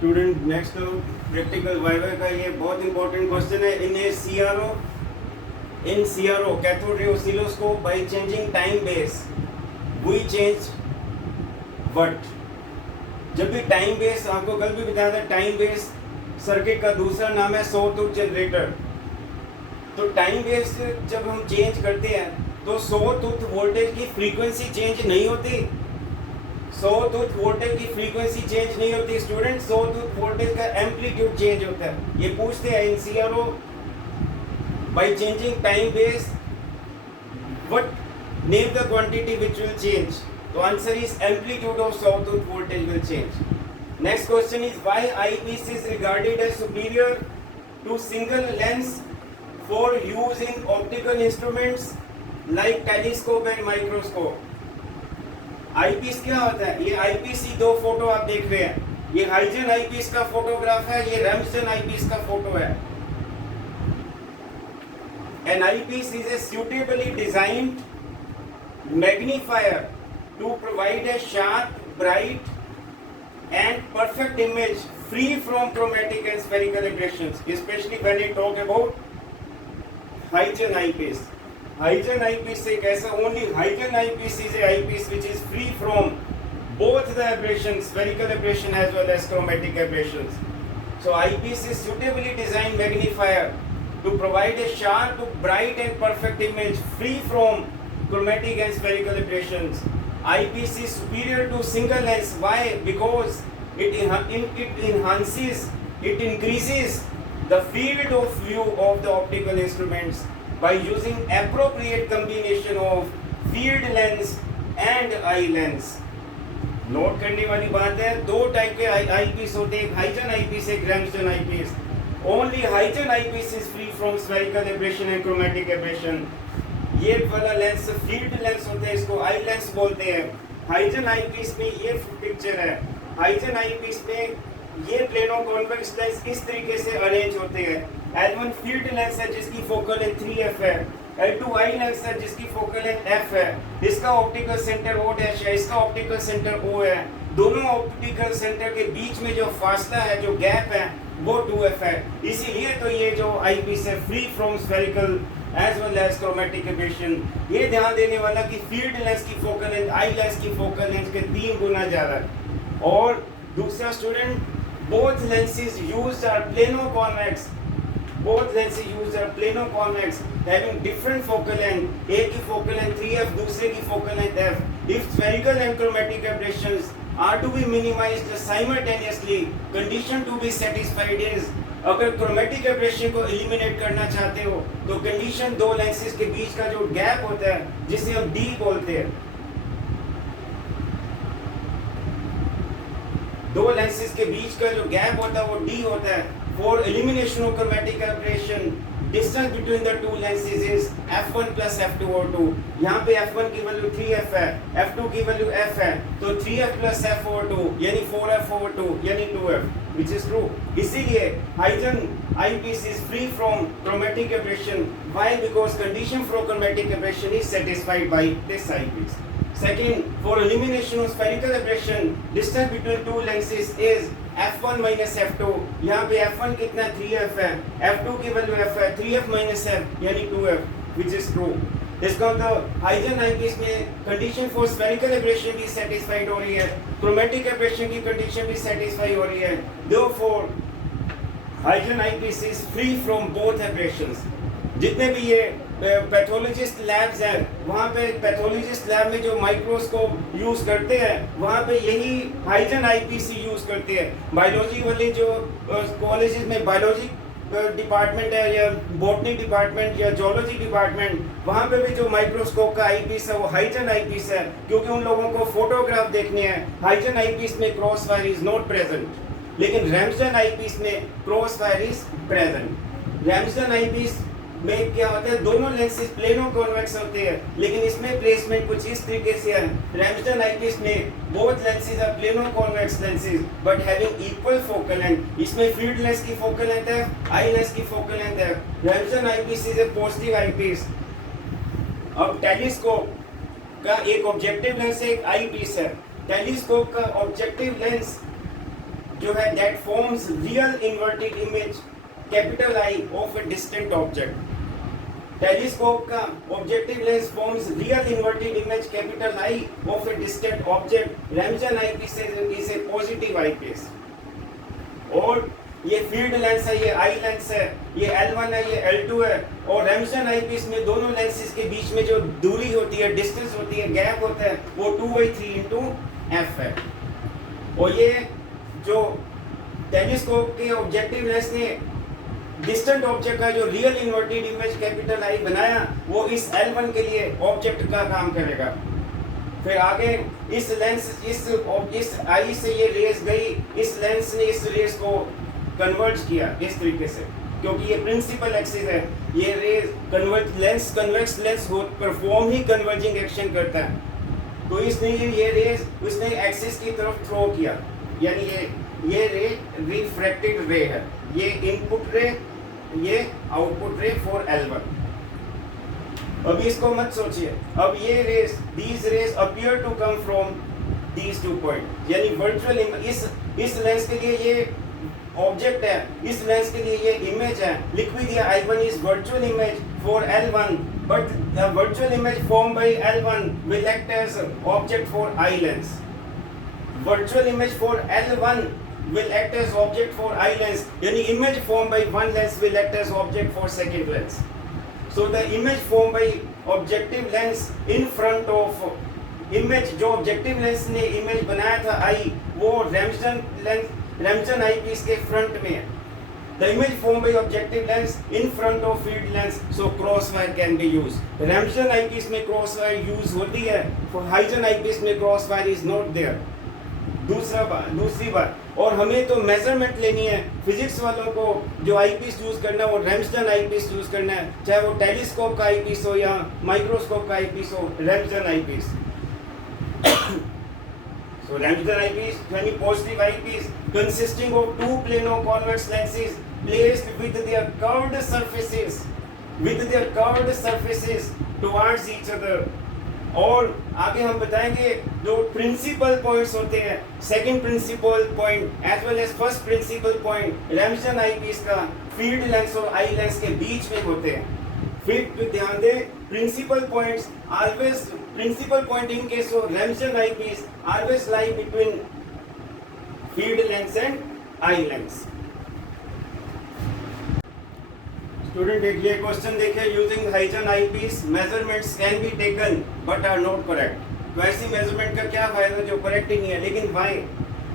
Student next practical viva का ये बहुत इंपॉर्टेंट क्वेश्चन है। In CRO cathode ray oscilloscope by changing time base we change what. जब भी टाइम बेस, आपको कल भी बताया था, टाइम बेस सर्किट का दूसरा नाम है सॉटूथ जनरेटर। तो टाइम बेस जब हम चेंज करते हैं तो सॉटूथ वोल्टेज की फ्रीक्वेंसी चेंज नहीं होती। सॉटूथ वोल्टेज की फ्रीक्वेंसी चेंज नहीं होती स्टूडेंट, सॉटूथ वोल्टेज का एम्पलीट्यूड चेंज होता है। ये पूछते हैं in CRO by changing time base what name the quantity which will change. तो answer is amplitude of sawtooth voltage will change. Next question is why eyepiece is regarded as superior to single lens for use in optical instruments like telescope and microscope. Eyepiece क्या होता है? ये eyepiece ही दो photo आप देख रहे हैं, ये हाइजन आईपीस का फोटोग्राफ है, ये रैम्सटन आईपीस का फोटो है। An eyepiece is a suitably designed magnifier to provide a sharp, bright and perfect image free from chromatic and spherical aberrations, especially when we talk about Huygens eyepiece. Huygens eyepiece एक ऐसा only Huygens eyepiece is a eyepiece which is free from both the aberrations, spherical aberration as well as chromatic aberrations. So eyepiece is suitably designed magnifier to provide a sharp, bright and perfect image free from chromatic and spherical aberrations. Eyepiece is superior to single lens. Why? Because it enhances, it increases the field of view of the optical instruments by using appropriate combination of field lens and eye lens. Note करने वाली बात है, दो type के eyepiece होते हैं, Huygens eyepiece, एक रैम्सटन eyepiece. Only Huygens eyepiece is free from spherical aberration and chromatic aberration. ये वाला लेंस फील्ड लेंस होते हैं, इसको आई लेंस बोलते हैं। Huygens eyepiece में ये पिक्चर है, Huygens eyepiece में ये प्लेनो कॉन्वेक्स लेंस इस तरीके से अरेंज होते हैं। L1 फील्ड लेंस है जिसकी फोकल लेंथ 3f है, L2 आई लेंस है जिसकी फोकल लेंथ f है। इसका ऑप्टिकल सेंटर O' है, इसका ऑप्टिकल सेंटर O है। दोनों ऑप्टिकल सेंटर के बीच में जो फासला है, जो गैप है, वो 2f है। इसीलिए तो ये जो आईपीस है free from spherical as well as chromatic aberration. ये ध्यान देने वाला कि फील्ड लेंस की फोकल लेंथ आई लेंस की फोकल लेंथ के 3 गुना ज्यादा है। और दूसरा student, both lenses used are plano convex, both lenses used are plano convex having different focal length, एक की focal length 3f, दूसरे की focal length f. If spherical and chromatic aberrations are to be minimized simultaneously, condition to be satisfied is, अगर chromatic aberration को eliminate करना चाहते हो तो condition दो lenses के बीच का जो gap होता है जिसे हम d बोलते हैं, दो lenses के बीच का जो gap होता है वो d होता है। For elimination of chromatic aberration, distance between the two lenses is f1 plus f2/2. यहाँ पे f1 की वैल्यू 3f है, f2 की वैल्यू f है, तो 3f plus f/2 यानी 4f/2 यानी 2f, which is true. इसीलिए Huygens eyepiece is free from chromatic aberration. Why? Because condition for chromatic aberration is satisfied by this eyepiece. Second, for elimination of spherical aberration, distance between two lenses is f1 minus f2. यहाँ पे f1 कितना 3f है, f2 की value f है, 3f minus f यानी 2f, which is true. इसका मतलब Huygens eyepiece में कंडीशन फॉर स्फेरिकल एबरेशन भी सेटिस्फाइड हो रही है, क्रोमेटिक एबरेशन की कंडीशन भी सेटिस्फाई हो रही है। Therefore, Huygens eyepiece is free from both aberrations. जितने भी ये पैथोलॉजिस्ट लैब्स हैं, वहाँ पे पैथोलॉजिस्ट लैब में जो माइक्रोस्कोप यूज़ करते हैं वहाँ पे यही Huygens eyepiece यूज़ करते हैं। बायोलॉजी वाले जो कॉलेजेस में बायोलॉजी डिपार्टमेंट है या बॉटनी डिपार्टमेंट या जोलॉजी डिपार्टमेंट, वहाँ पे भी जो माइक्रोस्कोप का आईपीस है वो Huygens eyepiece है, क्योंकि उन लोगों को फोटोग्राफ देखनी है। Huygens eyepiece में cross wire is not present, लेकिन रैम्सटन आईपीस में cross wire is present. Ramsden eyepiece में क्या होता है, दोनों लेंसेज प्लेनो कॉन्वेक्स होते हैं, लेकिन इसमें प्लेसमेंट कुछ इस तरीके से है। रैम्सटन आईपीस में both lenses are plano convex lenses but having equal focal length. इसमें फील्ड लेंस की फोकल लेंथ है, आई लेंस की फोकल लेंथ है। Ramsden eyepiece is a positive eyepiece. अब टेलीस्कोप का एक ऑब्जेक्टिव लेंस है, एक आई पीस है। टेलीस्कोप का ऑब्जेक्टिव लेंस जो है that forms real inverted image capital I of a distant object. Telescope का objective lens forms real inverted image capital I of a distant object. Ramsden eyepiece is a positive eyepiece. और ये field lens है, ये eye lens है, ये L1 है, ये L2 है. और रैमजन आईपीस में दोनों लेंसेज के बीच में जो दूरी होती है, डिस्टेंस होती है, गैप होता है, वो 2/3 इंटू एफ है. और ये जो टेलीस्कोप के ऑब्जेक्टिव लेंस ने डिस्टेंट ऑब्जेक्ट का जो रियल इन्वर्टेड इमेज कैपिटल आई बनाया, वो इस L1 के लिए ऑब्जेक्ट का काम करेगा. फिर आगे इस लेंस इस आई से ये रेस गई, इस लेंस ने इस रेस को कन्वर्ज किया इस तरीके से, क्योंकि ये प्रिंसिपल एक्सिस है. ये रेस कन्वेक्स लेंस परफॉर्म ही कन्वर्जिंग एक्शन करता है. तो इसने ये रेस उसने एक्सिस की तरफ थ्रो किया, यानी ये रे रिफ्रैक्टेड रे है. ये इनपुट रे, ये आउटपुट रे फॉर L1. अभी इसको मत सोचिए. अब ये race, these rays appear to come from these 2 points, यानी वर्चुअल इस लेंस के लिए ये ऑब्जेक्ट है, इस लेंस के लिए ये इमेज है. लिख भी दिया I1 is virtual image for L1, but the virtual image formed by L1 will act as object for I lens. Virtual image for L1 will act as object for I lens, यानी image formed by one lens will act as object for second lens. So the image formed by objective lens in front of image, जो objective lens ने image बनाया था I, वो Röntgen eyepiece के front में है. The image formed by objective lens in front of field lens, so crosswire can be used. Röntgen eyepiece में crosswire use होती है, for Huygens eyepiece में crosswire is not there. दूसरी बात, और हमें तो मेजरमेंट लेनी है. फिजिक्स वालों को जो आईपीस यूज करना है वो रैमजन आईपीस यूज करना है, चाहे वो टेलीस्कोप का आईपीस हो या माइक्रोस्कोप का आईपीस हो. रैमजन आईपीस so Röntgen eyepiece, यानी positive eyepiece consisting of two plano-convex lenses placed with their curved surfaces towards each other. और आगे हम बताएंगे जो प्रिंसिपल पॉइंट्स होते हैं, second principal point as well as first principal point Ramsden eyepiece का field lens और आई लेंस के बीच में होते हैं. फिर ध्यान दें, principal points always, principal point in case of Ramsden eyepiece always lie between field lens and eye lens. Student एक ये क्वेश्चन देखिए, using Huygens eyepiece measurements can be taken but are not correct. तो ऐसी measurement का क्या फायदा जो correct ही नहीं है. लेकिन why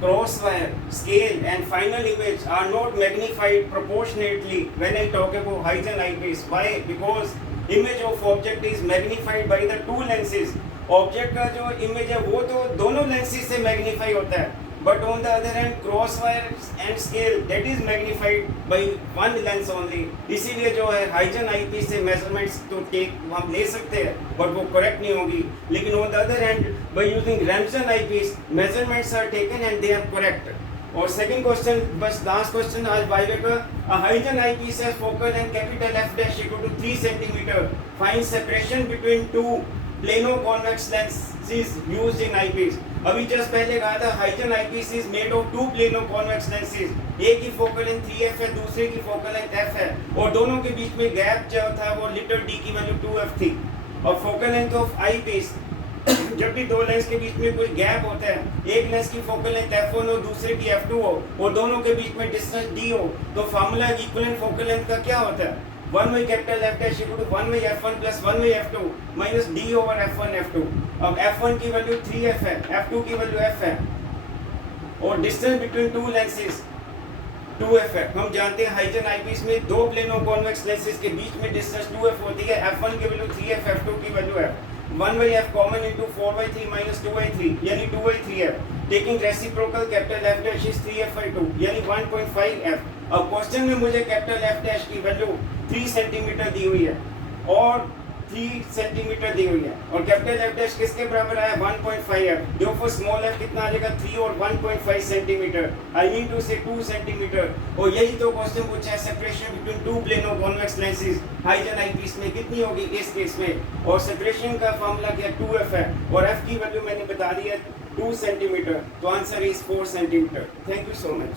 cross wire, scale and final image are not magnified proportionately when I talk about Huygens eyepiece. Why? Because image of object is magnified by the two lenses. Object का जो image है वो तो दोनों lenses से magnify होता है, but on the other hand cross wire and scale that is magnified by one lens only. इसीलिए जो है हाइजन आईपीस से मेजरमेंट्स तो टेक हम ले सकते हैं बट वो करेक्ट नहीं होगी. लेकिन on the other hand by using Röntgen eyepiece measurements are taken and they are correct. और सेकंड क्वेश्चन, बस लास्ट क्वेश्चन आज बायो का. a Huygens eyepiece has focal and capital F dash equal to 3 cm. Find separation between two plano convex lenses used in eyepiece. अभी just पहले कहा था Huygens eyepiece is made of two plano convex lenses. एक की focal length 3f है, दूसरे की focal length f है, और दोनों के बीच में गैप जो था वो लिटिल d की वैल्यू 2f थी. और फोकल लेंथ ऑफ आईपीस, जब भी दो लेंस के बीच में कोई गैप होता है, एक लेंस की फोकल लेंथ f1 हो, दूसरे की f2 हो, और दोनों के बीच में डिस्टेंस d हो, तो फार्मूला इक्विवेलेंट फोकल लेंथ का क्या होता है? 1 by capital F dash equal to 1 by F1 plus 1 by F2 minus D over F1 F2. अब F1 की वैल्यू 3F है, F2 की वैल्यू F है, और distance between two lenses 2F है. हम जानते हैं हाइजन आईपीस में दो प्लेनो कॉन्वेक्स लेंसेज के बीच में डिस्टेंस 2F होती है. F1 की वैल्यू 3F, F2 की value F. 1 by F common into 4 by 3 minus 2 by 3 यानी 2 by 3F. Taking reciprocal capital F dash is 3F by 2 यानी 1.5F. अब क्वेश्चन में मुझे कैपिटल F डैश की वैल्यू 3 सेंटीमीटर दी हुई है और 3 सेंटीमीटर दी हुई है, और कैपिटल F डैश किसके बराबर आया? 1.5F. देखो स्मॉल f कितना आ जाएगा? 3 और 1.5 सेंटीमीटर, आई मीन टू से 2 सेंटीमीटर. और यही तो क्वेश्चन पूछा है, separation between two plano convex lenses Huygens eyepiece में कितनी होगी इस केस में? और सेपरेशन का फॉर्मूला क्या? 2F है, और F की वैल्यू मैंने बता दी है 2 centimeter. The answer is 4 centimeter. Thank you so much.